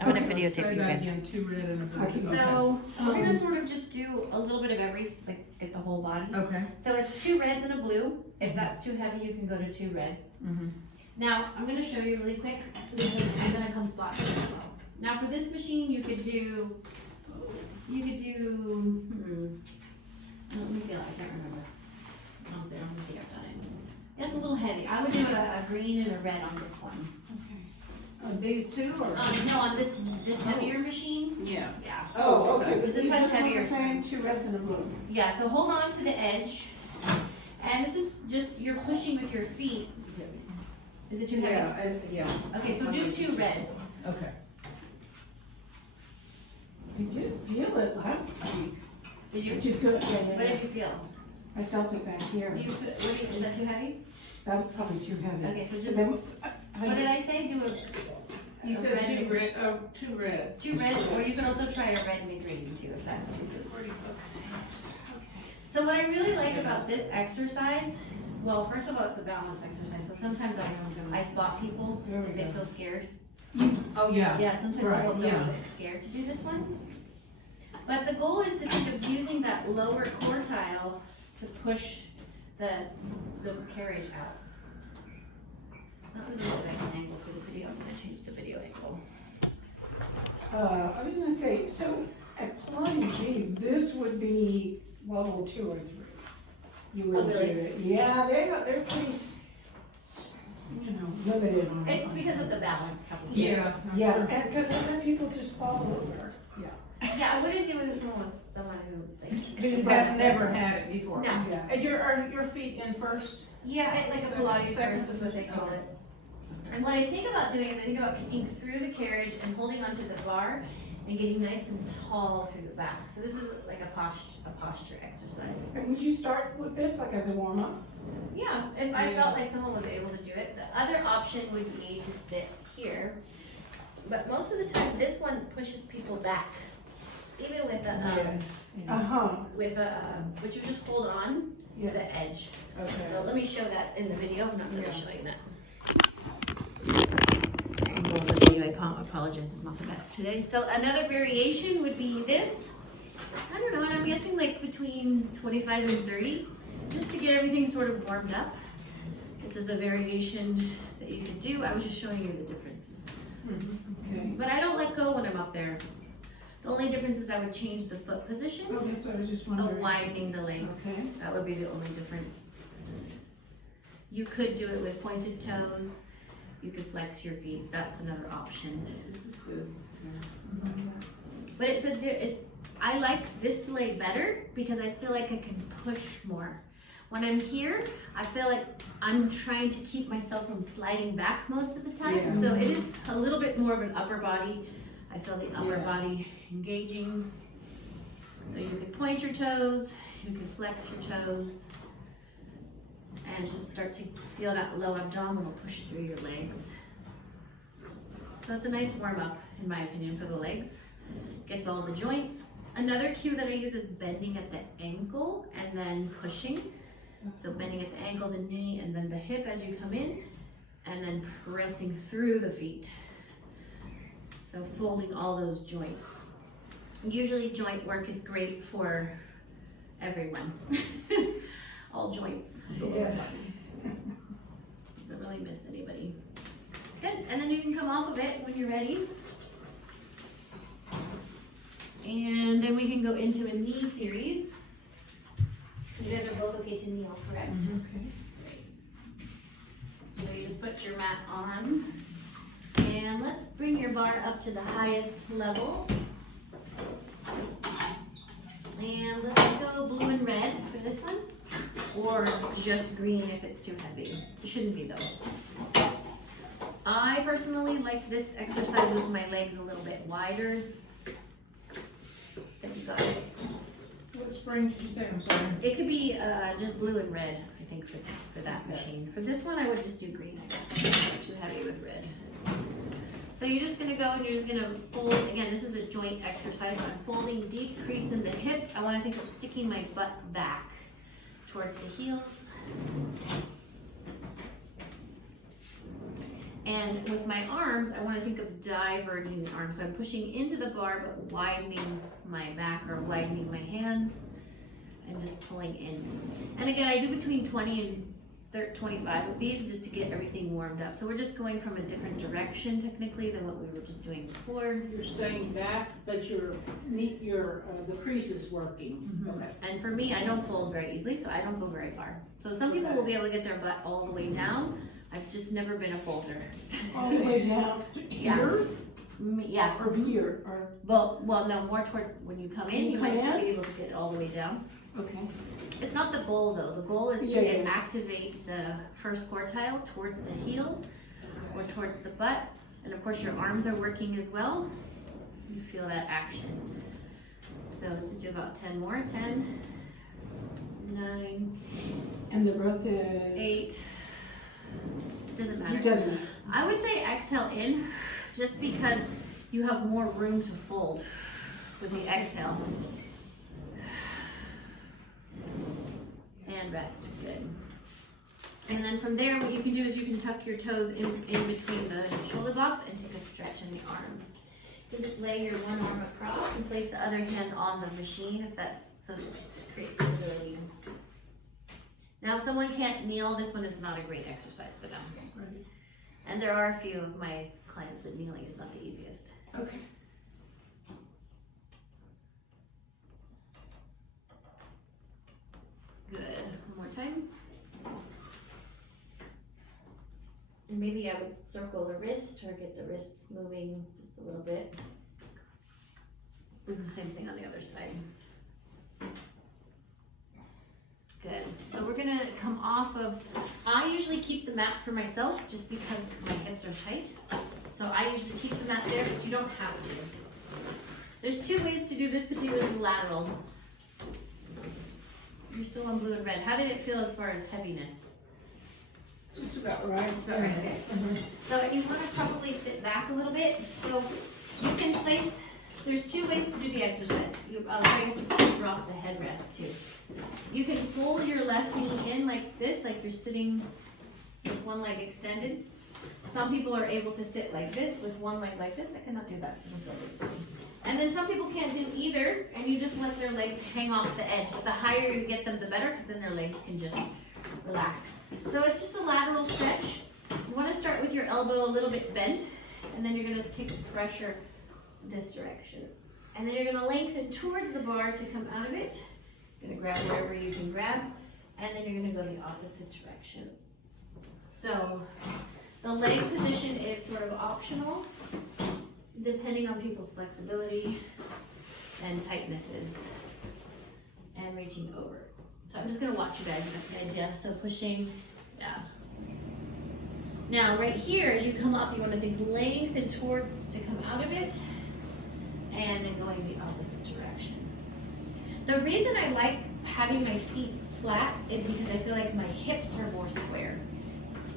I'm gonna videotape you guys. Again, 2 red and a blue. So we're gonna sort of just do a little bit of like get the whole body. Okay. So it's 2 reds and a blue. If that's too heavy, you can go to 2 reds. Now I'm gonna show you really quick. I'm gonna come spot this as well. Now for this machine, you could do. Let me feel. I can't remember. Honestly, I don't think I've done it. That's a little heavy. I would do a green and a red on this one. These two or? No, on this heavier machine. Yeah. Yeah. Oh, okay. Because this has heavier. Saying 2 reds and a blue. Yeah. So hold on to the edge, and this is just you're pushing with your feet. Is it too heavy? Yeah. Okay, so do 2 reds. Okay. I did feel it last week. Did you? Which is good. What did you feel? I felt it back here. Do you? Is that too heavy? That was probably too heavy. Okay, so just. Then, What did I say? Do a. You said 2 red. Oh, 2 reds. 2 reds, or you can also try a red and a green too, if that's too loose. So what I really like about this exercise, well, first of all, it's a balance exercise. So sometimes I spot people just if they feel scared. Oh, yeah. Yeah, sometimes Right, people feel yeah. a bit scared to do this one. But the goal is to think of using that lower quartile to push the carriage out. That was the best angle for the video. I'm gonna change the video angle. I was gonna say, so at Plum G, this would be level 2 or 3. You would Oh, really? do it. Yeah, they're pretty, limited on. It's because of the balance couple. Yeah. Yeah, and because other people just fall over. Yeah, I wouldn't do this one with someone who Who has never had it before. No. Yeah. And are your feet in first? Yeah, like a Pilates Second first is what they call it. And what I think about doing is I think about kicking through the carriage and holding onto the bar and getting nice and tall through the back. So this is like a posture exercise. And would you start with this like as a warm up? Yeah, if I felt like someone was able to do it. The other option would be to sit here. But most of the time, this one pushes people back. Even with but you just hold on to the edge. Okay. So let me show that in the video. I'm not really showing that. The video, I apologize, is not the best today. So another variation would be this. I don't know, and I'm guessing like between 25 and 30, just to get everything sort of warmed up. This is a variation that you can do. I was just showing you the differences. Okay. But I don't let go when I'm up there. The only difference is I would change the foot position Oh, that's what I was just of wondering. widening the legs. Okay. That would be the only difference. You could do it with pointed toes. You could flex your feet. That's another option. This is good. But I like this leg better because I feel like I can push more. When I'm here, I feel like I'm trying to keep myself from sliding back most of the time. Yeah. So it is a little bit more of an upper body. I feel the upper body engaging. So you can point your toes, you can flex your toes, and just start to feel that low abdominal push through your legs. So it's a nice warm up, in my opinion, for the legs. Gets all the joints. Another cue that I use is bending at the ankle and then pushing. So bending at the ankle, the knee, and then the hip as you come in, and then pressing through the feet. So folding all those joints. Usually joint work is great for everyone. All joints. Yeah. Doesn't really miss anybody. Good, and then you can come off of it when you're ready. And then we can go into a knee series. You guys are both okay to kneel, correct? Okay. So you just put your mat on. And let's bring your bar up to the highest level. And let's go blue and red for this one. Or just green if it's too heavy. It shouldn't be though. I personally like this exercise with my legs a little bit wider. There you go. What spring did you say? I'm sorry. It could be just blue and red, I think, for that machine. For this one, I would just do green, I guess. Too heavy with red. So you're just gonna go and you're just gonna fold. Again, this is a joint exercise. So I'm folding deep crease in the hip. I wanna think of sticking my butt back towards the heels. And with my arms, I want to think of diverging the arms. So I'm pushing into the bar, but widening my back or widening my hands and just pulling in. And again, I do between 20 and 25 of these just to get everything warmed up. So we're just going from a different direction technically than what we were just doing before. You're staying back, but the crease is working. Mm-hmm. Okay. And for me, I don't fold very easily, so I don't go very far. So some people will be able to get their butt all the way down. I've just never been a folder. All the way down to here, Yeah. or here, or, Well, no, more towards when you come in, you might not be able to get it all the way down. okay. It's not the goal though. The goal is to Yeah. activate the first quartile towards the heels or towards the butt. And of course your arms are working as well. You feel that action. So let's just do about 10 more. 10, 9, And the breath is? 8. Doesn't matter. It doesn't. I would say exhale in just because you have more room to fold with the exhale. And rest, good. And then from there, what you can do is you can tuck your toes in between the shoulder blocks and take a stretch in the arm. You can just lay your one arm across and place the other hand on the machine if that's, so it creates stability. Now if someone can't kneel, this one is not a great exercise for them. Right. And there are a few of my clients that kneeling is not the easiest. Okay. Good. One more time. And maybe I would circle the wrist or get the wrists moving just a little bit. And same thing on the other side. Good. So we're gonna come off of, I usually keep the mat for myself just because my hips are tight. So I usually keep the mat there, but you don't have to. There's two ways to do this, particularly the laterals. You're still on blue and red. How did it feel as far as heaviness? Just about right. Just about right, okay. So you want to probably sit back a little bit. So you can place, there's two ways to do the exercise. I'll try to drop the headrest too. You can pull your left knee in like this, like you're sitting with one leg extended. Some people are able to sit like this with one leg like this. I cannot do that. And then some people can't do either, and you just let their legs hang off the edge. But the higher you get them, the better, because then their legs can just relax. So it's just a lateral stretch. You want to start with your elbow a little bit bent, and then you're going to take the pressure this direction. And then you're going to lengthen towards the bar to come out of it. You're going to grab wherever you can grab, and then you're going to go the opposite direction. So the leg position is sort of optional, depending on people's flexibility and tightnesses and reaching over. So I'm just gonna watch you guys get the idea. So pushing, yeah. Now right here, as you come up, you wanna think lengthen towards to come out of it and then going the opposite direction. The reason I like having my feet flat is because I feel like my hips are more square.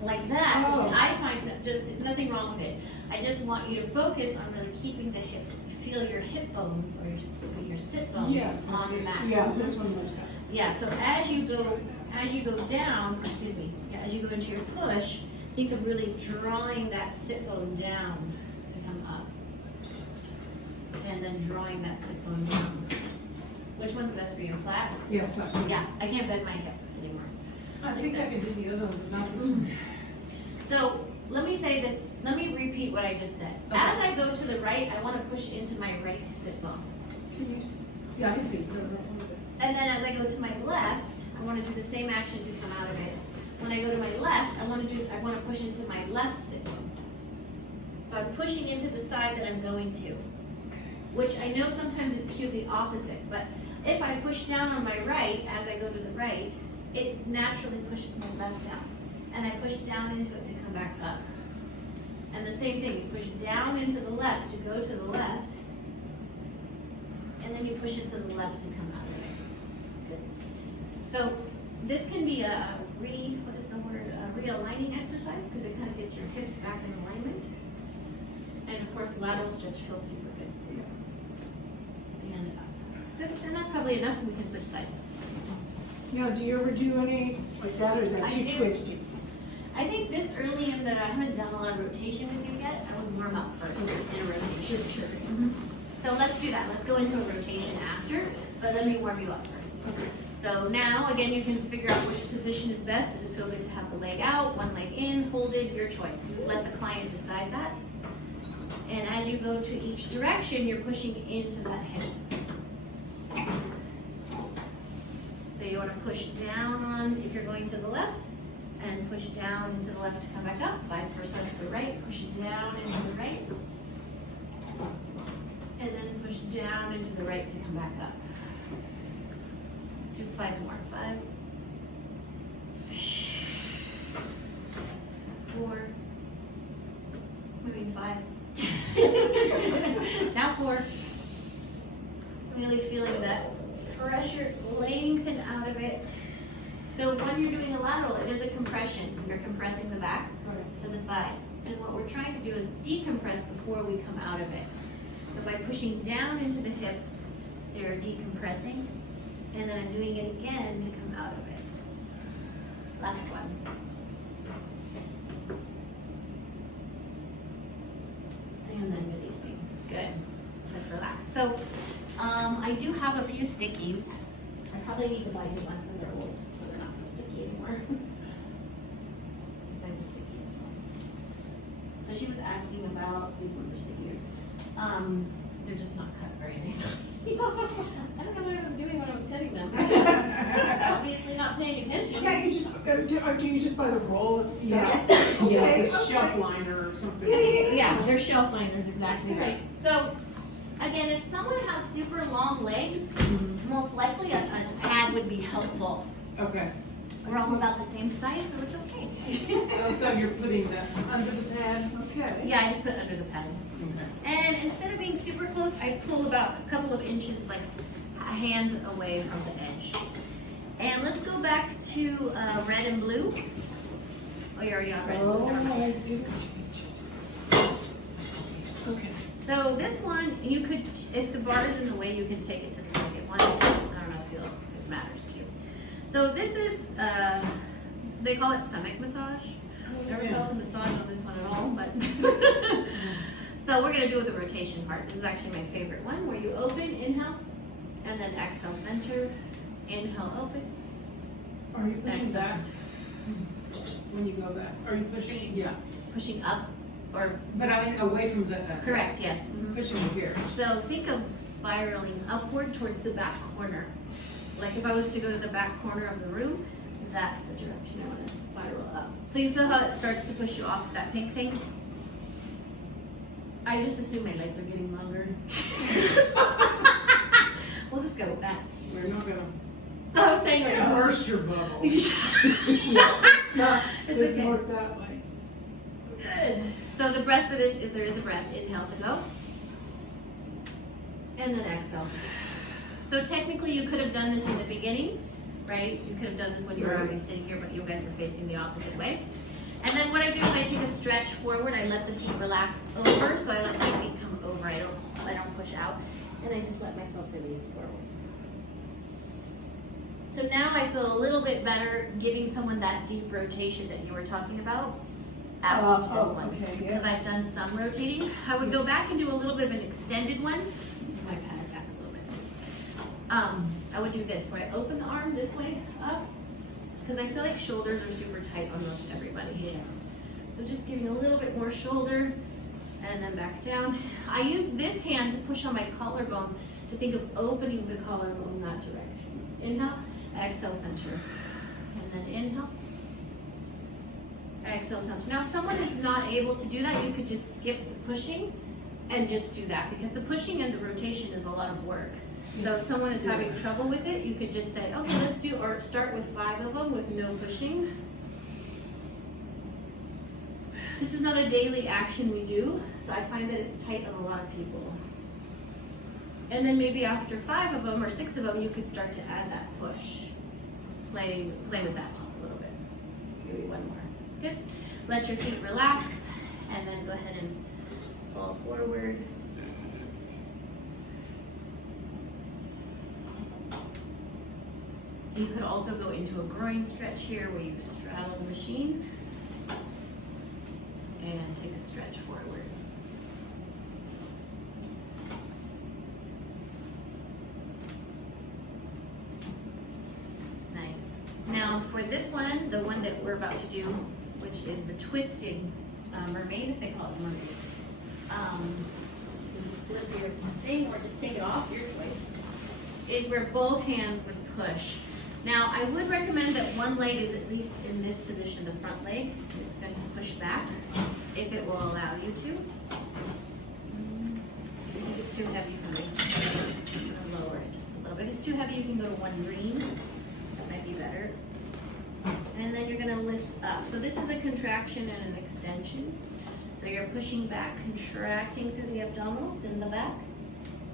Like that, I find that just, there's nothing wrong with it. I just want you to focus on really keeping the hips. Feel your hip bones, or your sit bones on the mat. Yeah, this one moves up. Yeah, so as you go down, excuse me, as you go into your push, think of really drawing that sit bone down to come up. And then drawing that sit bone down. Which one's best for you, flat? Yeah, flat. Yeah, I can't bend my hip anymore. I think I can do the other one, but not this one. So let me say this, let me repeat what I just said. Okay. As I go to the right, I want to push into my right sit bone. Can you see? Yeah, I can see. And then as I go to my left, I want to do the same action to come out of it. When I go to my left, I want to push into my left sit bone. So I'm pushing into the side that I'm going to. Which I know sometimes it's cued the opposite, but if I push down on my right, as I go to the right, it naturally pushes my left down. And I push down into it to come back up. And the same thing, you push down into the left to go to the left, and then you push into the left to come out of it. Good. So this can be a realigning exercise, because it kind of gets your hips back in alignment. And of course, the lateral stretch feels super good. And good, and that's probably enough, and we can switch sides. Now, do you ever do any like that, or is that I too do. twisty? I think this early in the, I haven't done a lot of rotation with you yet. I would warm up first in a rotation. Just curious. So let's do that. Let's go into a rotation after, but let me warm you up first. Okay. So now, again, you can figure out which position is best. Does it feel good to have the leg out, one leg in, folded? Your choice. You let the client decide that. And as you go to each direction, you're pushing into that hip. So you want to push down on, if you're going to the left, and push down into the left to come back up, vice versa to the right, push down into the right, and then push down into the right to come back up. Let's do 5 more. 5, 4, moving 5. Now 4. Really feeling that pressure lengthen out of it. So when you're doing a lateral, it is a compression. You're compressing the back to the side. And what we're trying to do is decompress before we come out of it. So by pushing down into the hip, they're decompressing. And then I'm doing it again to come out of it. Last one. And then releasing. Good. Let's relax. So I do have a few stickies. I probably need to buy new ones because they're old, so they're not so sticky anymore. Buy the sticky as well. So she was asking about, these ones are stickier. They're just not cut very nicely. I don't know what I was doing when I was cutting them. Obviously not paying attention. Yeah, you just, do you just buy the roll of stuff? Yes. Okay, Yeah, okay. the shelf liner or something. Yeah, they're shelf liners, exactly right. So, again, if someone has super long legs, most likely a pad would be helpful. Okay. We're all about the same size, so it's okay. So you're putting that under the pad? Okay. Yeah, I just put it under the pad. Okay. And instead of being super close, I pull about a couple of inches, like a hand away from the edge. And let's go back to red and blue. Oh, you're already on red and blue. Oh, Never mind. I didn't change it. Okay. So this one, you could, if the bar is in the way, you can take it to the second one. I don't know if it matters to you. So this is, they call it stomach massage. Never felt a massage on this one at all, but. So we're gonna do the rotation part. This is actually my favorite one, where you open, inhale, and then exhale, center. Inhale, open. Are you pushing Exhale, back center. when you go back? Are you pushing? Yeah. Pushing up, or, But I mean away from the. correct, yes. Pushing here. So think of spiraling upward towards the back corner. Like if I was to go to the back corner of the room, that's the direction I want to spiral up. So you feel how it starts to push you off that pink thing? I just assume my legs are getting longer. We'll just go with that. We're not gonna I was saying right burst your bubble. It's not, it It's doesn't okay. work that way. Good. So the breath for this is there is a breath. Inhale to go. And then exhale. So technically you could have done this in the beginning, right? You could have done this when you were already sitting here, but you guys were facing the opposite way. And then what I do is I take a stretch forward. I let the feet relax over. So I let my feet come over. I don't push out. And I just let myself release forward. So now I feel a little bit better giving someone that deep rotation that you were talking about out to this one. Okay, Because yeah. I've done some rotating. I would go back and do a little bit of an extended one. Move my pad back a little bit. I would do this, where I open the arm this way up, because I feel like shoulders are super tight on most everybody. Yeah. So just giving a little bit more shoulder, and then back down. I use this hand to push on my collarbone to think of opening the collarbone that direction. Inhale, exhale, center, and then inhale. Exhale, center. Now, if someone is not able to do that, you could just skip the pushing and just do that, because the pushing and the rotation is a lot of work. So if someone is having trouble with it, you could just say, okay, let's do, or start with 5 of them with no pushing. This is not a daily action we do, so I find that it's tight on a lot of people. And then maybe after 5 of them or 6 of them, you could start to add that push. Play with that just a little bit. Maybe 1 more. Good. Let your feet relax, and then go ahead and fall forward. You could also go into a groin stretch here where you straddle the machine. take a stretch forward. Nice. Now for this one, the one that we're about to do, which is the twisted mermaid, if they call it mermaid. You split your thing or just take it off, your choice. Is where both hands would push. Now I would recommend that one leg is at least in this position, the front leg is going to push back, if it will allow you to. I think it's too heavy for me. I'm going to lower it just a little bit. If it's too heavy, you can go to one green. That might be better. And then you're going to lift up. So this is a contraction and an extension. So you're pushing back, contracting through the abdominals in the back.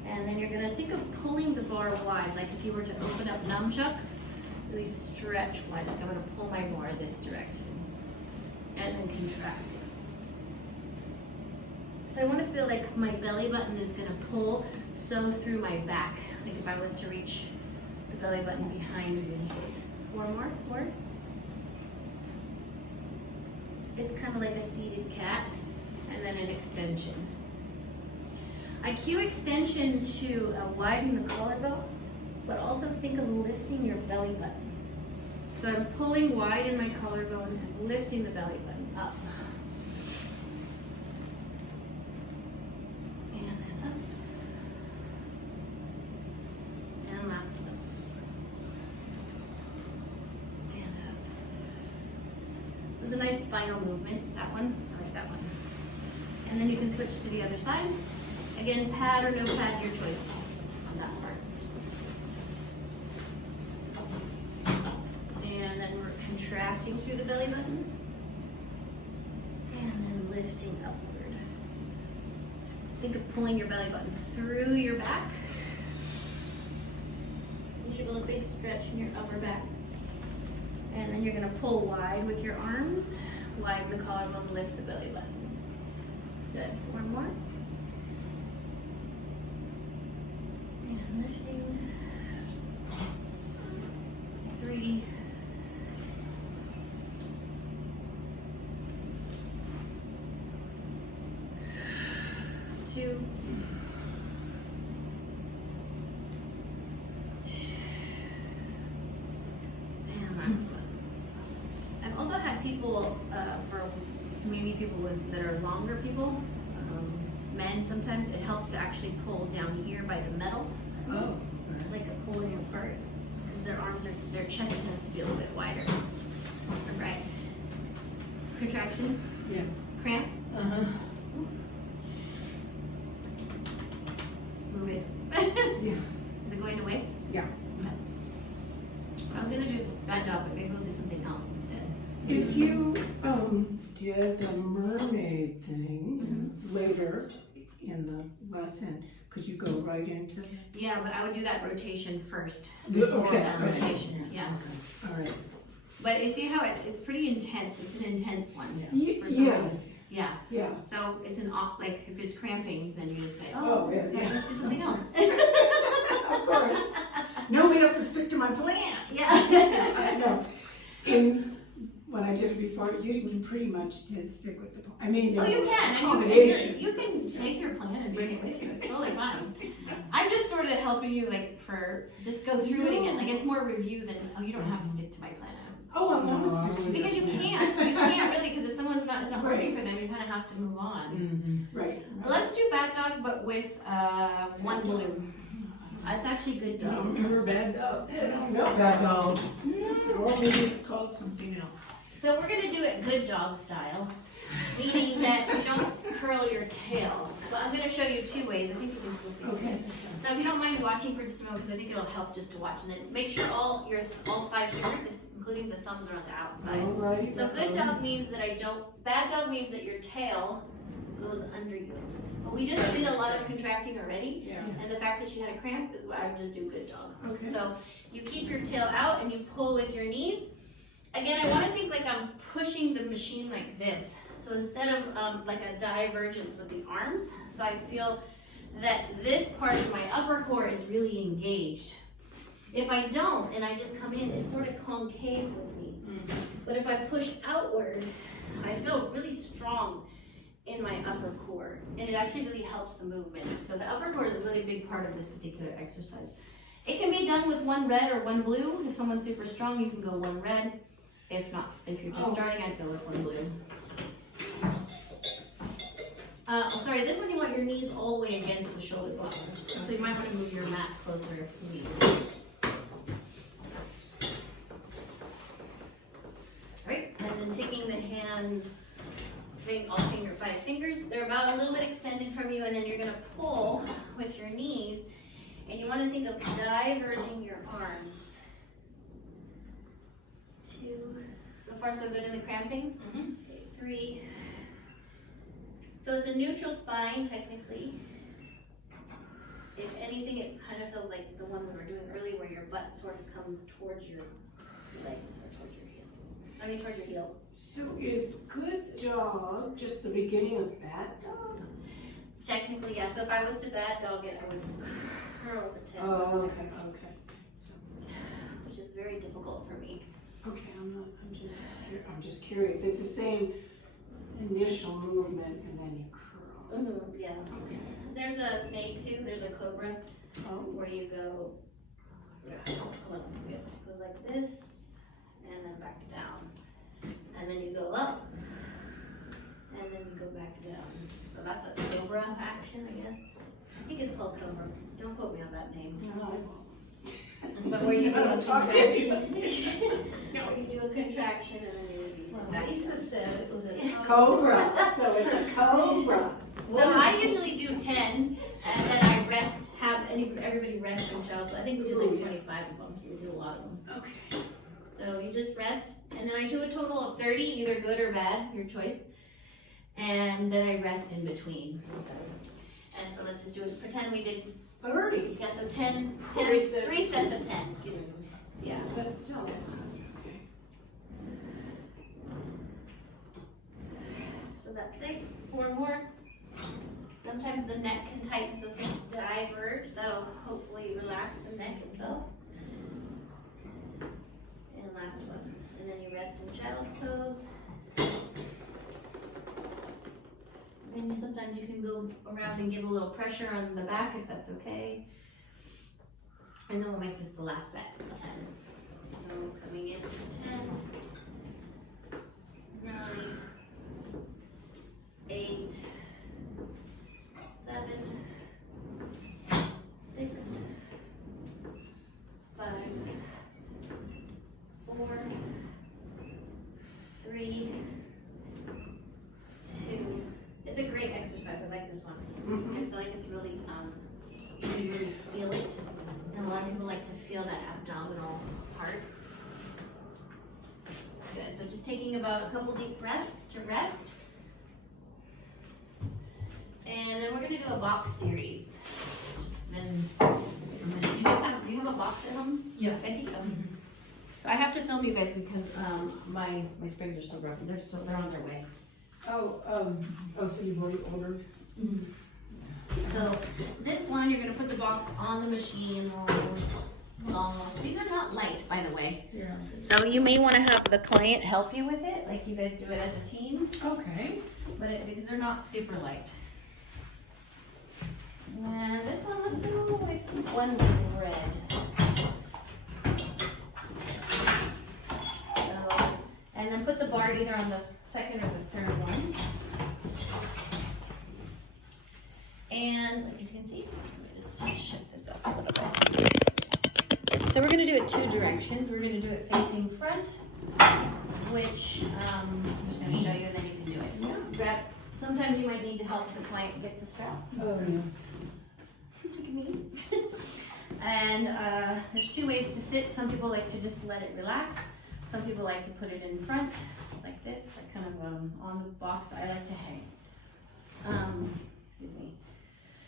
And then you're going to think of pulling the bar wide, like if you were to open up nunchucks, really stretch wide, like I'm going to pull my bar this direction. And then contract it. So I want to feel like my belly button is going to pull so through my back, like if I was to reach the belly button behind me. 4 more, 4. It's kind of like a seated cat, and then an extension. I cue extension to widen the collarbone, but also think of lifting your belly button. So I'm pulling wide in my collarbone and lifting the belly button up. And then up. And last one. And up. So it's a nice spinal movement, that one. I like that one. And then you can switch to the other side. Again, pad or no pad, your choice on that part. And then we're contracting through the belly button. And then lifting upward. Think of pulling your belly button through your back. You should feel a big stretch in your upper back. And then you're going to pull wide with your arms. Widen the collarbone, lift the belly button. Good. 4 more. And lifting. 3. 2. And last one. I've also had people, for maybe people that are longer people, men sometimes, it helps to actually pull down here by the metal. Oh. Like a pulling apart, because their arms their chest tends to be a little bit wider. Right. Contraction? Yeah. Cramp? Uh-huh. Let's move it. Yeah. Is it going away? Yeah. I was gonna do bad dog, but maybe we'll do something else instead. If you did the mermaid thing later in the lesson, could you go right into? Yeah, but I would do that rotation first. Okay. That rotation, yeah. All right. But you see how it's pretty intense. It's an intense one. For some reason. Yes. Yeah. Yeah. So it's like if it's cramping, then you just say, Oh, yeah, okay, yeah. let's do something else. Of course. No, we have to stick to my plan. Yeah. No. And when I did it before, you pretty much did stick with the plan. I mean, there Oh, you were can. And accommodations. you can take your plan and bring it with you. It's totally fine. I'm just sort of helping you, like, for just go through it again. Like, it's more review than, oh, you don't have to stick to my plan. Oh, I'm not No, stick to Because you your plan. can't. You can't really, because if someone's not, it's not working Right. for them, you kind of have to move on. Mm-hmm. Right. Let's do bad dog, but with one blue. That's actually good I don't dog. remember bad dog. No, bad dog. Or maybe it's called something else. So we're gonna do it good dog style, meaning that you don't curl your tail. So I'm gonna show you 2 ways. I think you can still see. Okay. So if you don't mind watching for just a moment, because I think it'll help just to watch, and then make sure all 5 fingers, including the thumbs, are on the outside. Alrighty. So good dog means that bad dog means that your tail goes under you. But we just did a lot of contracting already, Yeah. and the fact that she had a cramp is why I would just do good dog. Okay. So you keep your tail out and you pull with your knees. Again, I want to think like I'm pushing the machine like this. So instead of like a divergence with the arms, so I feel that this part of my upper core is really engaged. If I don't, and I just come in, it sort of concaves with me. But if I push outward, I feel really strong in my upper core, and it actually really helps the movement. So the upper core is a really big part of this particular exercise. It can be done with one red or one blue. If someone's super strong, you can go one red. If not, if you're just starting, I'd go with one blue. Sorry, this one you want your knees all the way against the shoulder blocks. So you might want to move your mat closer if needed. Alright, and then taking the hands, all five fingers, they're about a little bit extended from you, and then you're gonna pull with your knees, and you wanna think of diverging your arms. 2, so far so good in the cramping? Okay, 3. So it's a neutral spine, technically. If anything, it kind of feels like the one we were doing earlier, where your butt sort of comes towards your legs or towards your heels. I mean, towards your heels. So is good dog just the beginning of bad dog? Technically, yeah. So if I was to bad dog it, I would curl the tip. Oh, okay. So, Which is very difficult for me. okay, I'm just curious. It's the same initial movement and then you curl. Yeah. Okay. There's a snake too. There's a cobra where you go. It goes like this, and then back down, and then you go up, and then you go back down. So that's a cobra action, I guess. I think it's called cobra. Don't quote me on that name. No, I won't. But where you do a Talk to contraction, where you do a contraction, and then you release it back. Lisa said it was a Cobra. So it's a cobra. So I usually do 10, and then I rest. Have everybody rest themselves. I think we did like 25 of them, so we did a lot of them. Okay. So you just rest, and then I do a total of 30, either good or bad, your choice. And then I rest in between. And so let's just do it. Pretend we did 30. Yeah, so 10, 3 sets. 3 sets of 10. Excuse me. Yeah. But still. Okay. So that's 6. 4 more. Sometimes the neck can tighten, so think diverge. That'll hopefully relax the neck itself. And last one. And then you rest in child's pose. And sometimes you can go around and give a little pressure on the back if that's okay. And then we'll make this the last set of 10. So coming in for 10, 9, 8, 7, 6, 5, 4, 3, 2. It's a great exercise. I like this one. I feel like it's really, you can really feel it. And a lot of people like to feel that abdominal part. Good. So just taking about a couple deep breaths to rest. And then we're going to do a box series. Then, do you have a box at home? Yeah. Becky? So I have to film you guys because my springs are still broken. They're on their way. So you've already ordered? So this one, you're going to put the box on the machine. These are not light, by the way. Yeah. So you may want to have the client help you with it, like you guys do it as a team. Okay. But because they're not super light. And this one, let's go with one red. So, and then put the bar either on the second or the third one. And like you can see, let me just shift this up a little bit. So we're going to do it 2 directions. We're going to do it facing front, which I'm just going to show you, and then you can do it. Yeah. Grab. Sometimes you might need to help the client get the strap. Oh, yes. Look at me. And there's 2 ways to sit. Some people like to just let it relax. Some people like to put it in front, like this, like kind of on the box. I like to hang. Excuse me.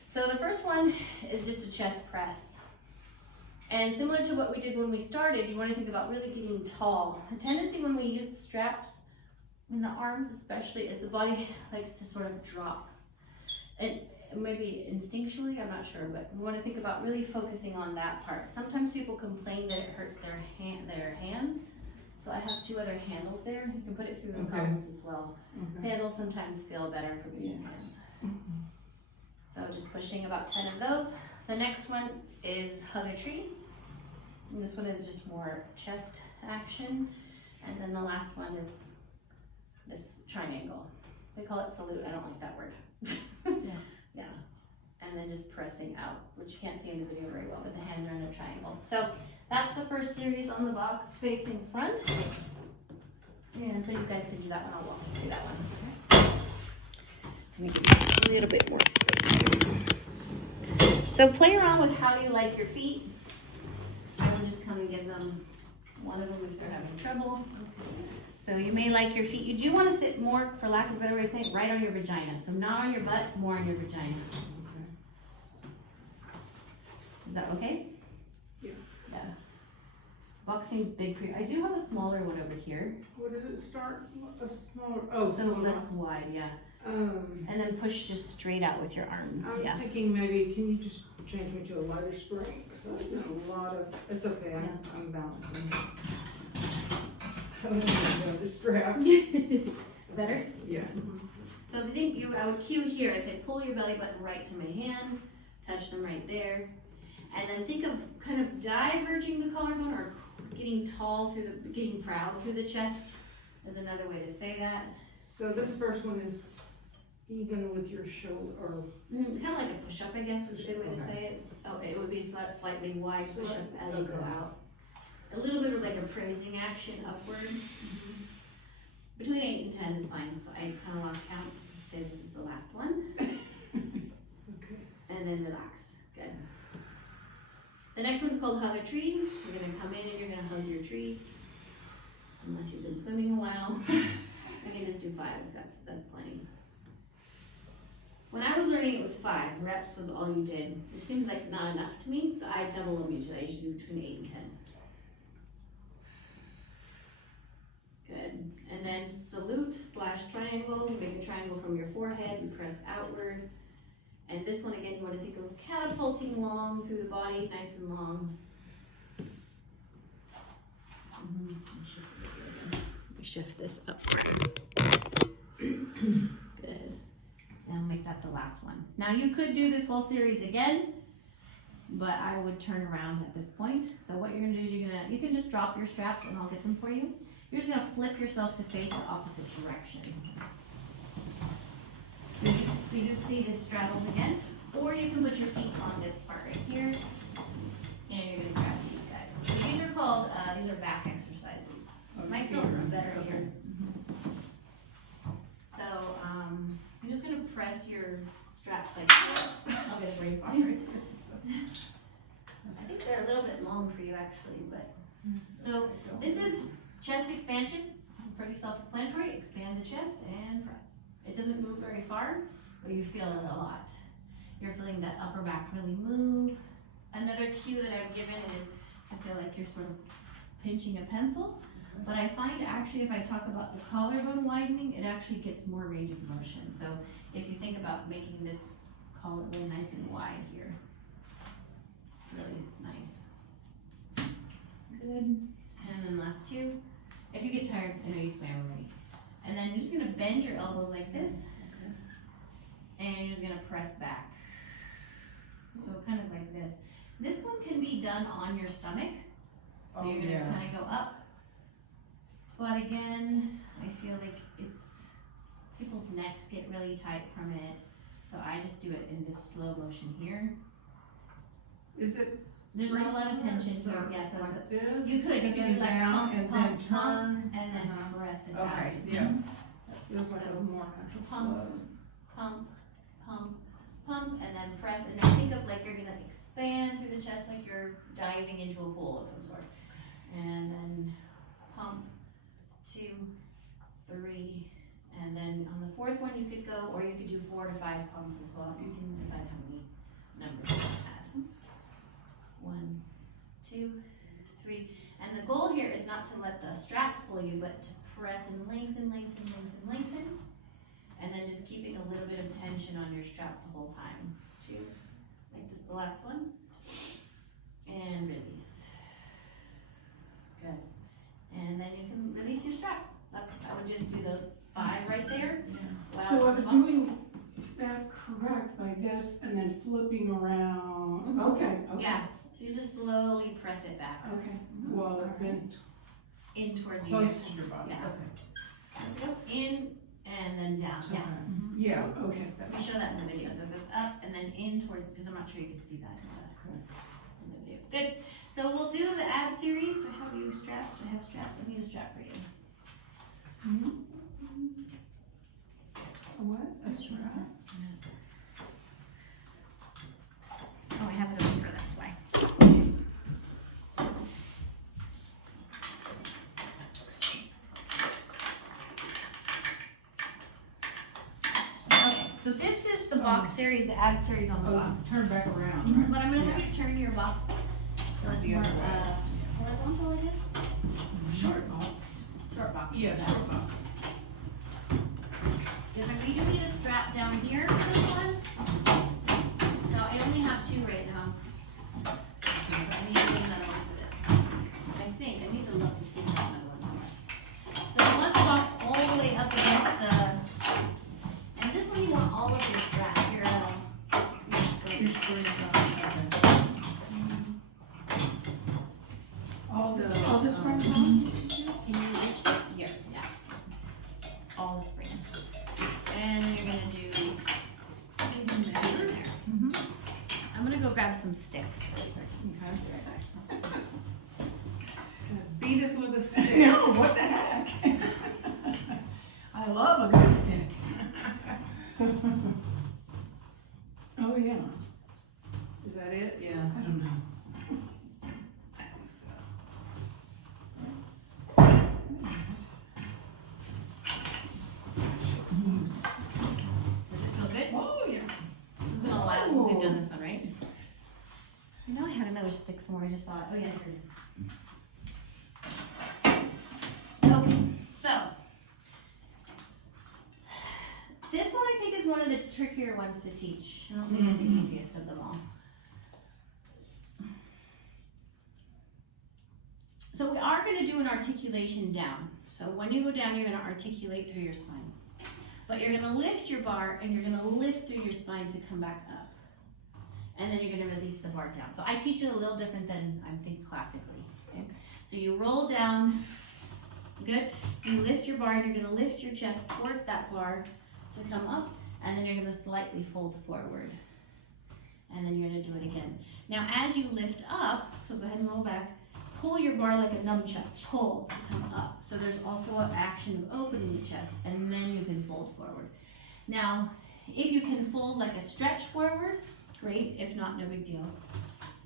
So the first one is just a chest press. And similar to what we did when we started, you want to think about really getting tall. The tendency when we use the straps, in the arms especially, is the body likes to sort of drop. And maybe instinctually, I'm not sure, but we want to think about really focusing on that part. Sometimes people complain that it hurts their hands, So I have 2 other handles there. You can put it through the Okay. thumbs as well. Okay. Handles sometimes feel better for baby's hands. So just pushing about 10 of those. The next one is hug a tree. And this one is just more chest action. And then the last one is this triangle. They call it salute. I don't like that word. Yeah. And then just pressing out, which you can't see in the video very well, but the hands are in a triangle. So that's the first series on the box facing front. And so you guys can do that one. I'll walk you through that one. Let me give you a little bit more space. So play around with how you like your feet. I will just come and give them one of them if they're having trouble. So you may like your feet. You do want to sit more, for lack of a better way of saying it, right on your vagina. So not on your butt, more on your vagina. Is that okay? Yeah. Yeah. Box seems big for you. I do have a smaller one over here. What does it start? A smaller, oh, So smaller. less wide, yeah. And then push just straight out with your arms, I'm yeah. thinking maybe, can you just change me to a lighter spring? Cause I know a lot of, it's okay, I'm balancing. I don't know the straps. Better? Yeah. So the thing I would cue here, I say pull your belly button right to my hand, touch them right there. And then think of kind of diverging the collarbone or getting tall through getting proud through the chest is another way to say that. So this first one is even with your shoulder, or Kind of like a push-up, I guess is a good way to say it. Oh, it would be slightly wide push-up as you go out. A little bit of like a praising action upward. Between 8 and 10 is fine, so I kind of lost count. Say this is the last one. okay. And then relax. Good. The next one's called hug a tree. You're gonna come in and you're gonna hug your tree. Unless you've been swimming a while. I can just do 5 if that's plenty. When I was learning, it was 5 reps was all you did. It seemed like not enough to me, so I double them usually. I usually do between 8 and 10. Good. And then salute / triangle. You make a triangle from your forehead and press outward. And this one again, you want to think of catapulting long through the body, nice and long. Let me shift this upward. Good. And make that the last one. Now you could do this whole series again, but I would turn around at this point. So what you're gonna do is you can just drop your straps and I'll get them for you. You're just gonna flip yourself to face the opposite direction. Seated straddles again. Or you can put your feet on this part right here. And you're gonna grab these guys. So these are called, these are back exercises. Might feel better here. So, you're just gonna press your straps like this. I'll get a brain fart. I think they're a little bit long for you actually, but. So, this is chest expansion. Pretty self-explanatory. Expand the chest and press. It doesn't move very far, but you feel it a lot. You're feeling that upper back really move. Another cue that I've given is to feel like you're sort of pinching a pencil. But I find actually if I talk about the collarbone widening, it actually gets more range of motion. So if you think about making this collar really nice and wide here, really nice. Good. And then last 2. If you get tired, I know you swam already. And then you're just gonna bend your elbows like this. And you're just gonna press back. So kind of like this. This one can be done on your stomach. So you're gonna kind of go up. But again, I feel like people's necks get really tight from it. So I just do it in this slow motion here. Is it? There's not a lot of tension. So Yeah, so like this, you could do like down pump, and pump, then turn, and then press it out. Okay, yeah. Feels like a more natural Pump, flow. pump, pump, pump, and then press. And then think of like you're gonna expand through the chest like you're diving into a pool of some sort. And then pump, 2, 3, and then on the 4th one you could go, or you could do 4 to 5 pumps as well. You can decide how many numbers you add. 1, 2, 3. And the goal here is not to let the straps pull you, but to press and lengthen, lengthen, lengthen, lengthen. And then just keeping a little bit of tension on your strap the whole time. 2, like this, the last one. And release. Good. And then you can straps. I would just do those 5 right there. So I was doing that correct by this and then flipping around. Mhm. Okay, okay. Yeah, so you just slowly press it back Okay. Well, it's in towards you. close to your body, Yeah. okay. Let's go in and then down, yeah. Okay. Mhm. Yeah. Okay. Let me show that in the video. So it goes up and then in towards, because I'm not sure you can see that in the video. Good. So we'll do the ab series. Do I have you straps? Do I have straps? I need a strap for you. What? A strap? Oh, I have it over here, that's why. Okay, so this is the box series, the ab series on the box. Turn back around, Mhm, right? But I'm gonna have you turn your box so it's The more other way. horizontal, I guess. Short box. Short box. Yeah, short box. We do need a strap down here for this one. So I only have 2 right now. So I need to get another one for this. I think, I need to look and see if there's another one somewhere. So I want the box all the way up against the, and this one you want all of your strap, your spring. All the springs on? Can you reach this? Here, yeah. All the springs. And then you're gonna do, there. I'm gonna go grab some sticks really quick. Okay. Be right back. Beat us with a stick. No, what the heck? I love a good stick. Oh, yeah. Is that it? Yeah. I don't know. I think so. Does it feel good? Oh, yeah. It's been a while since we've done this one, right? I know I had another stick somewhere, I just saw it. Oh yeah, here it is. Okay, so. This one I think is one of the trickier ones to teach. I don't think it's the easiest of them all. So we are gonna do an articulation down. So when you go down, you're gonna articulate through your spine. But you're gonna lift your bar and you're gonna lift through your spine to come back up. And then you're gonna release the bar down. So I teach it a little different than I think classically, okay? So you roll down, good. You lift your bar and you're gonna lift your chest towards that bar to come up. And then you're gonna slightly fold forward. And then you're gonna do it again. Now as you lift up, so go ahead and roll back, pull your bar like a nunchuck, pull to come up. So there's also an action of opening the chest and then you can fold forward. Now, if you can fold like a stretch forward, great. If not, no big deal.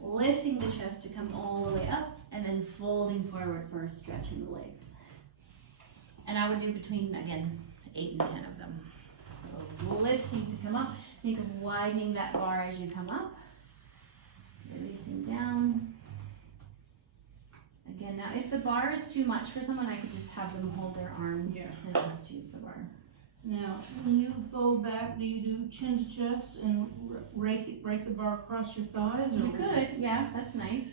Lifting the chest to come all the way up and then folding forward for stretching the legs. And I would do between, again, 8 and 10 of them. So lifting to come up, think of widening that bar as you come up, releasing down. Again, now if the bar is too much for someone, I could just have them hold their arms and not have to use the bar. Now, when you fold back, do you do chin to chest and rake the bar across your thighs? Or You could, yeah, that's nice.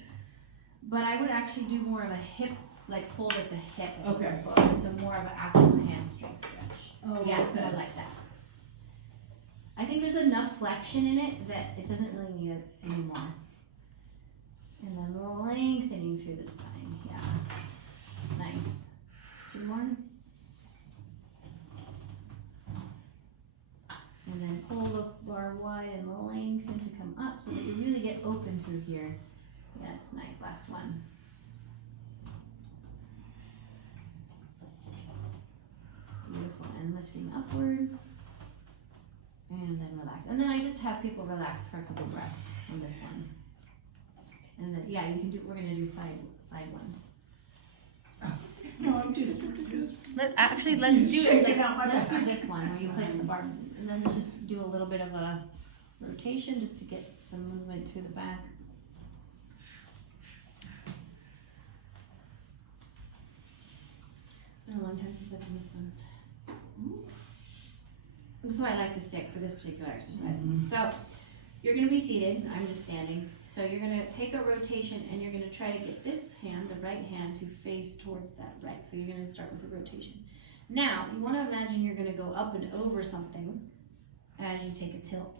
But I would actually do more of a hip, like fold at the hip as you Okay. go forward, so more of an actual hamstring stretch. Oh, Yeah, okay. more like that. I think there's enough flexion in it that it doesn't really need it anymore. And then lengthening through the spine, yeah. Nice. 2 more. And then pull the bar wide and lengthen to come up so that you really get open through here. Yes, nice, last one. Beautiful, and lifting upward. And then relax. And then I just have people relax for a couple breaths on this one. And then, yeah, you can do, we're gonna do side ones. No, I'm just. Let's do Shaking it. out my Let's do back. this one where you place the bar, and then just do a little bit of a rotation just to get some movement through the back. It's been a long time since I've done this one. That's why I like the stick for this particular exercise. Mhm. So you're gonna be seated, I'm just standing. So you're gonna take a rotation and you're gonna try to get this hand, the right hand, to face towards that right. So you're gonna start with a rotation. Now, you wanna imagine you're gonna go up and over something as you take a tilt.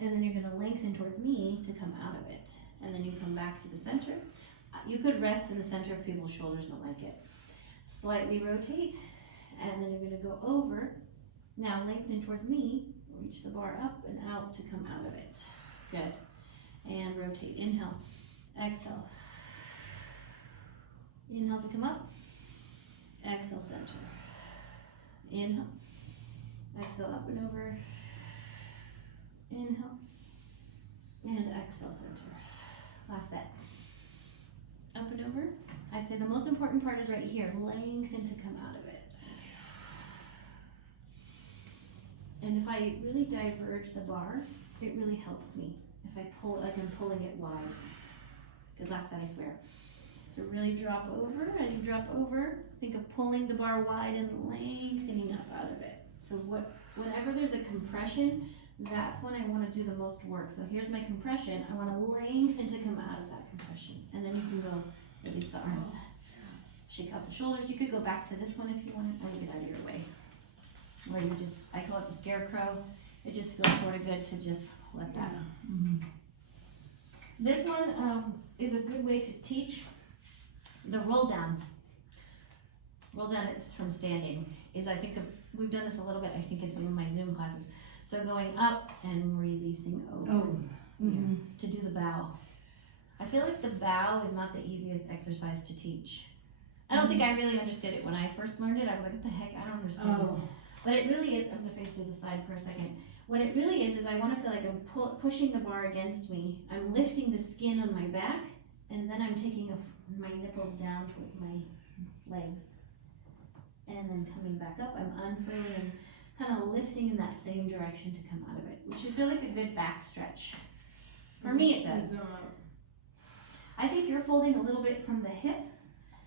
And then you're gonna lengthen towards me to come out of it. And then you come back to the center. You could rest in the center if people's shoulders don't like it. Slightly rotate, and then you're gonna go over. Now lengthen towards me, reach the bar up and out to come out of it. Good. And rotate, inhale, exhale. Inhale to come up, exhale center. Inhale, exhale up and over. Inhale, and exhale center. Last set. Up and over. I'd say the most important part is right here, lengthen to come out of it. And if I really diverge the bar, it really helps me. If I pull it like I'm pulling it wide. Good, last set, I swear. So really drop over. As you drop over, think of pulling the bar wide and lengthening up out of it. So whenever there's a compression, that's when I want to do the most work. So here's my compression. I want to lengthen to come out of that compression. And then you can go release the arms. Shake out the shoulders. You could go back to this one if you want. I'll get out of your way. Where you just, I call it the scarecrow. It just feels sort of good to just let that. This one is a good way to teach the roll down. Roll down is from standing. We've done this a little bit, I think, in some of my Zoom classes. So going up and releasing over to do the bow. I feel like the bow is not the easiest exercise to teach. I don't think I really understood it when I first learned it. I was like, what the heck, I don't understand this. But it really is, I'm gonna face to the side for a second. What it really is I wanna feel like I'm pushing the bar against me. I'm lifting the skin on my back, and then I'm taking my nipples down towards my legs. And then coming back up, I'm unfurling and kind of lifting in that same direction to come out of it, which should feel like a good back stretch. For me, it does. I think you're folding a little bit from the hip.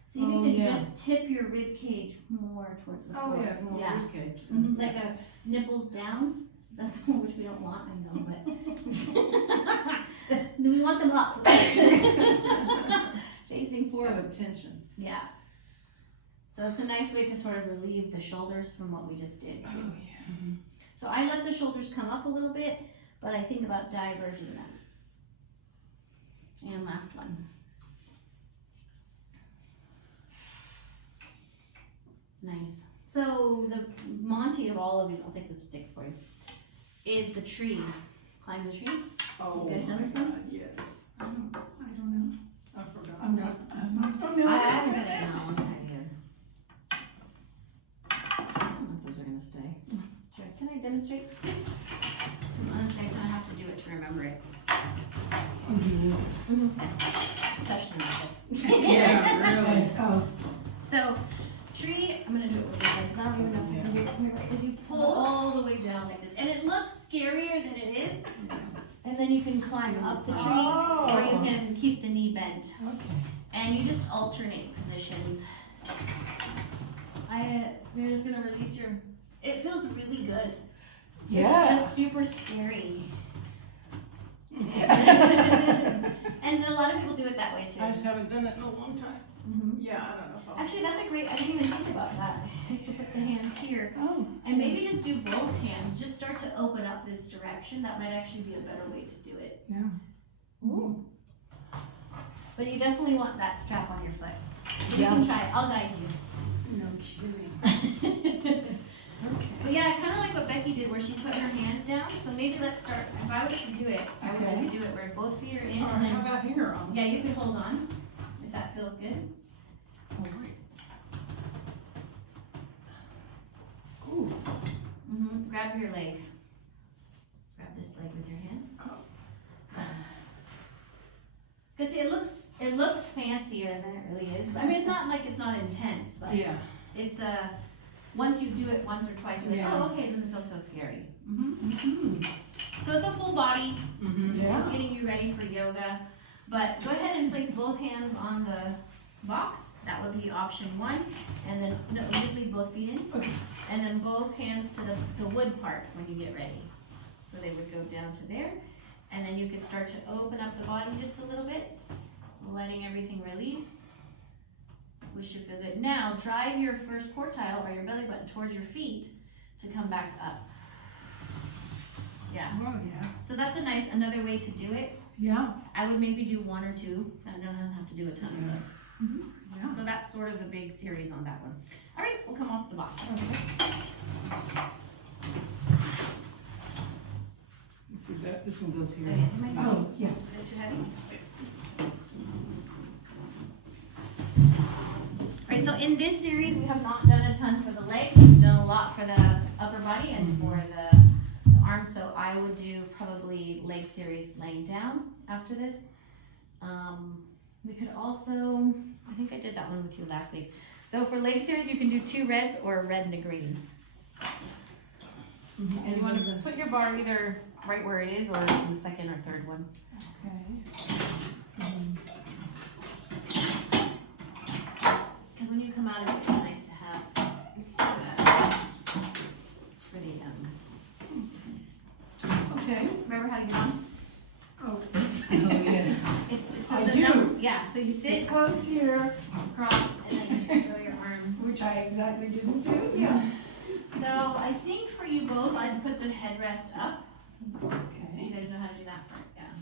See if you can just tip your rib cage more towards the floor. More rib cage. Like a nipples down. That's which we don't want, I know, but we want them up. Facing forward. Tension. Yeah. So it's a nice way to sort of relieve the shoulders from what we just did too. So I let the shoulders come up a little bit, but I think about diverging them. And last one. Nice. So the Monty of all of these, I'll take the sticks for you, is the tree. Climb the tree. Oh, you guys done this one? Yes. I don't know. I forgot. I'm not familiar. I haven't done it in a long time either. I don't know if those are gonna stay. Sure. Can I demonstrate? Yes. Honestly, I have to do it to remember it. Touch them like this. Yeah, really. Oh, So, tree, I'm gonna do it with this because I don't even know if you can do it from here, right? Is you pull all the way down like this. And it looks scarier than it is. And then you can climb up the tree, or you can keep the knee bent. okay. And you just alternate positions. You're just gonna release your, it feels really good. Yeah. It's just super scary. And a lot of people do it that way too. I just haven't done it in a long time. Yeah, I don't know if I'll. Actually, that's a great, I didn't even think about that, is to put the hands here. Oh. And maybe just do both hands, just start to open up this direction. That might actually be a better way to do it. Yeah. Ooh. But you definitely want that strap on your foot. So you can Yes. try it, I'll guide you. No kidding. Okay. But yeah, I kind of like what Becky did where she put her hands down. So maybe let's start, if I was to do it, I would Okay. just do it where both feet are in Or and how then, about here on? yeah, you can hold on if that feels good. All right. Ooh. Grab your leg. Grab this leg with your hands. Because it looks fancier than it really is. I mean, it's not like it's not intense, but Yeah. it's once you do it once or twice, you're like, Yeah. oh, okay, it doesn't feel so scary. So it's a full body. Yeah. It's getting you ready for yoga. But go ahead and place both hands on the box. That would be option one. And then just leave both feet in. Okay. And then both hands to the wood part when you get ready. So they would go down to there. And then you can start to open up the body just a little bit, letting everything release. We should feel good. Now, drive your first quartile or your belly button towards your feet to come back up. Yeah. Oh, yeah. So that's another way to do it. Yeah. I would maybe do 1 or 2. I don't have to do a ton of those. Yeah. So that's sort of the big series on that one. All right, we'll come off the box. Let's see that, this one goes here. Okay, it might be- Oh, yes. Is it too heavy? Alright, so in this series, we have not done a ton for the legs. We've done a lot for the upper body and for the arms. So I would do probably leg series laying down after this. We could also, I think I did that one with you last week. So for leg series, you can do 2 reds or a red and a green. And you want to put your bar either right where it is or in the second or third one. Okay. Because when you come out of it, it's nice to have for the Okay. remember how to get on? Oh, Oh, yeah. It's I the do. yeah, so you sit sit close here, across and then you throw your arm. which I exactly didn't do, yes. So I think for you both, I'd put the headrest up. Do Okay. you guys know how to do that part? Yeah.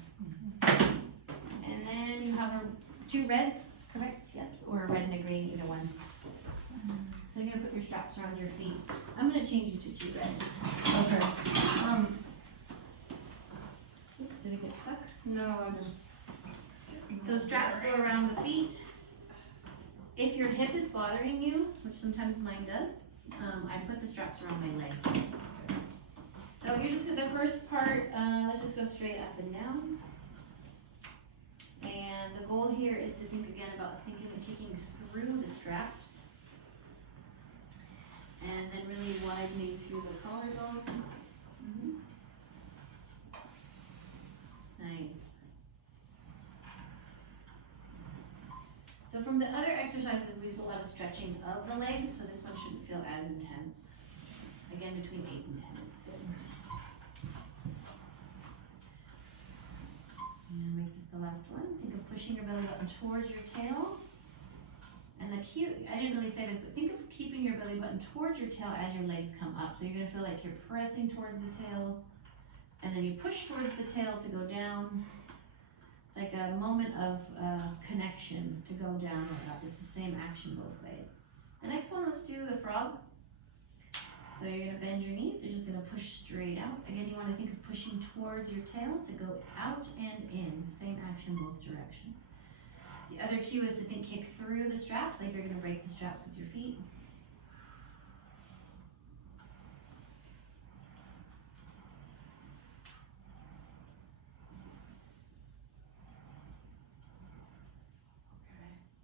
And then you have 2 reds, correct? Yes, or a red and a green, either one. So you're gonna put your straps around your feet. I'm gonna change you to 2 reds. Okay. Oops, did it get stuck? No, I just. So straps go around the feet. If your hip is bothering you, which sometimes mine does, I put the straps around my legs. So you're just the first part, let's just go straight up and down. And the goal here is to think again about thinking of kicking through the straps. And then really widening through the collarbone. Nice. So from the other exercises, we do a lot of stretching of the legs, so this one shouldn't feel as intense. Again, between 8 and 10 is good. And make this the last one. Think of pushing your belly button towards your tail. And the cue, I didn't really say this, but think of keeping your belly button towards your tail as your legs come up. So you're gonna feel like you're pressing towards the tail, and then you push towards the tail to go down. It's like a moment of connection to go down or up. It's the same action both ways. The next one, let's do the frog. So you're gonna bend your knees. You're just gonna push straight out. Again, you wanna think of pushing towards your tail to go out and in. Same action both directions. The other cue is to think kick through the straps, like you're gonna break the straps with your feet.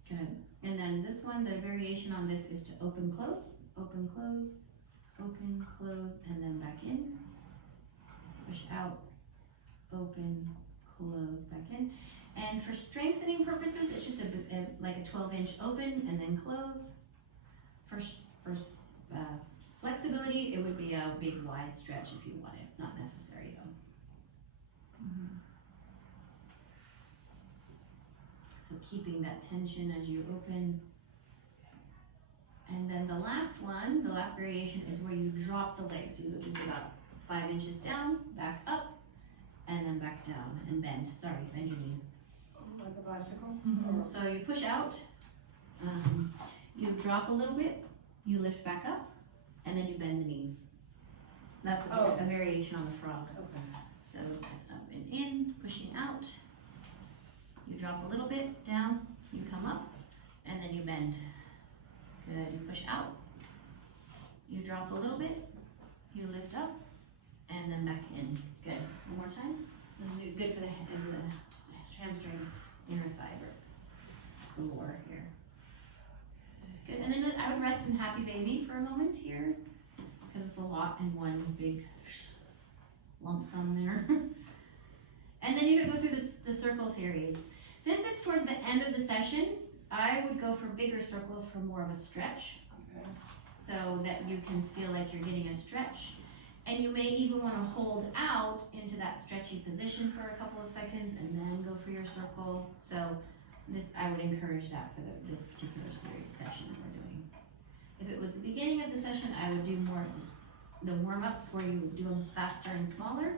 Good. And then this one, the variation on this is to open, close, open, close, open, close, and then back in. Push out, open, close, back in. And for strengthening purposes, it's just like a 12-inch open and then close. For flexibility, it would be a big wide stretch if you want it. Not necessary though. So keeping that tension as you open. And then the last one, the last variation is where you drop the legs. You go just about 5 inches down, back up, and then back down and bend. Sorry, bend your knees. Like a bicycle? So you push out, you drop a little bit, you lift back up, and then you bend the knees. That's a variation on the frog. Okay. So up and in, pushing out. You drop a little bit, down, you come up, and then you bend. Good, you push out. You drop a little bit, you lift up, and then back in. Good, one more time. This is good for the hamstring, inner fiber, core here. Good, and then I would rest in happy baby for a moment here, because it's a lot in one big lump sum there. And then you could go through the circle series. Since it's towards the end of the session, I would go for bigger circles for more of a stretch, Okay. so that you can feel like you're getting a stretch. And you may even wanna hold out into that stretchy position for a couple of seconds and then go for your circle. So this, I would encourage that for this particular series session we're doing. If it was the beginning of the session, I would do more of the warm-ups where you would do them faster and smaller,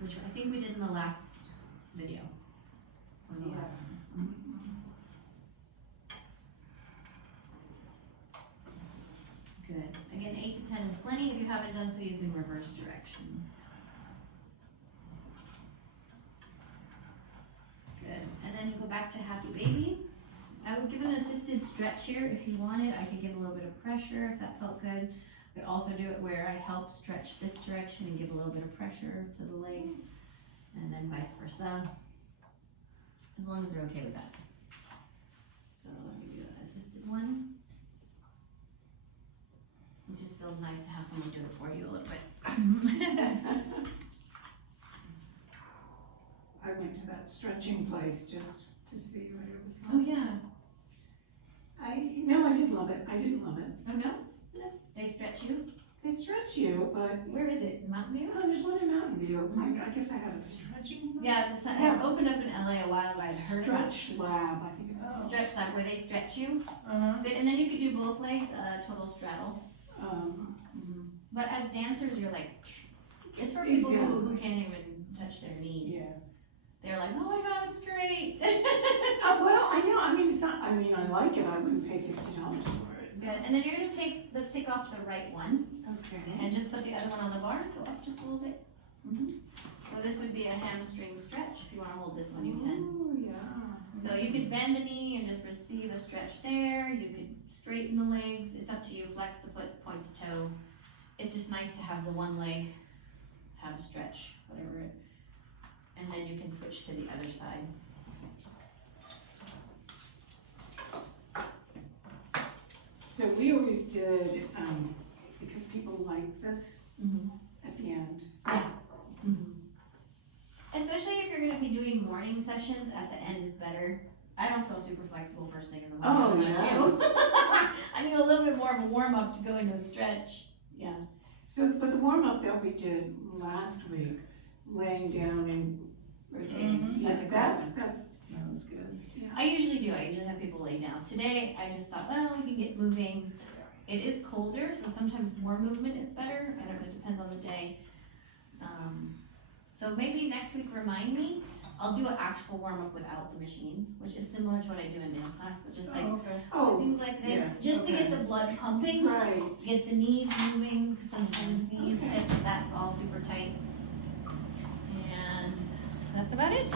which I think we did in the last video. Or the last one. Good. Again, 8 to 10 is plenty if you haven't done so, you can reverse directions. Good. And then you go back to happy baby. I would give an assisted stretch here if you wanted. I could give a little bit of pressure if that felt good. I could also do it where I help stretch this direction and give a little bit of pressure to the leg, and then vice versa, as long as they're okay with that. So let me do an assisted one. It just feels nice to have someone do it for you a little bit. I went to that stretching place just to see what it was Oh like. yeah. No, I didn't love it. I didn't love it. Oh no? No. They stretch you? They stretch you, but Where is it? Mountain View? oh, there's one in Mountain View. I guess I had a stretching. Yeah, the Yeah. it opened up in LA a while ago. I'd heard about Stretch lab, I think it's called. Stretch lab where they stretch you. Uh-huh. Good, and then you could do both legs, total straddle. But as dancers, you're like, it's for people who can't even touch their knees. Yeah. They're like, oh my God, it's great. Well, I know. I mean, it's not. I mean, I like it. I wouldn't pay $50 for it. Good, and then you're gonna let's take off the right one Okay. and just put the other one on the bar. Go up just a little bit. So this would be a hamstring stretch. If you wanna hold this one, you can. Oh yeah. So you could bend the knee and just receive a stretch there. You could straighten the legs. It's up to you. Flex the foot, point the toe. It's just nice to have the one leg have a stretch, whatever it, and then you can switch to the other side. So we always did, because people like this at the end. Especially if you're gonna be doing morning sessions, at the end is better. I don't feel super flexible first thing in the morning. Oh, I don't know about you. I need a little bit more of a warm up to go into a stretch. Yeah. So, but the warm up that we did last week, laying down and Rotating. yeah, That's a that was good. Yeah. I usually do. I usually have people lay down. Today, I just thought, well, we can get moving. It is colder, so sometimes more movement is better. I don't know, it depends on the day. So maybe next week, remind me. I'll do an actual warm-up without the machines, which is similar to what I do in dance class, but just like Oh, things like this, yeah, just to okay. get the blood pumping, right. get the knees moving, sometimes knees, Okay. hips, that's all super tight. And that's about it.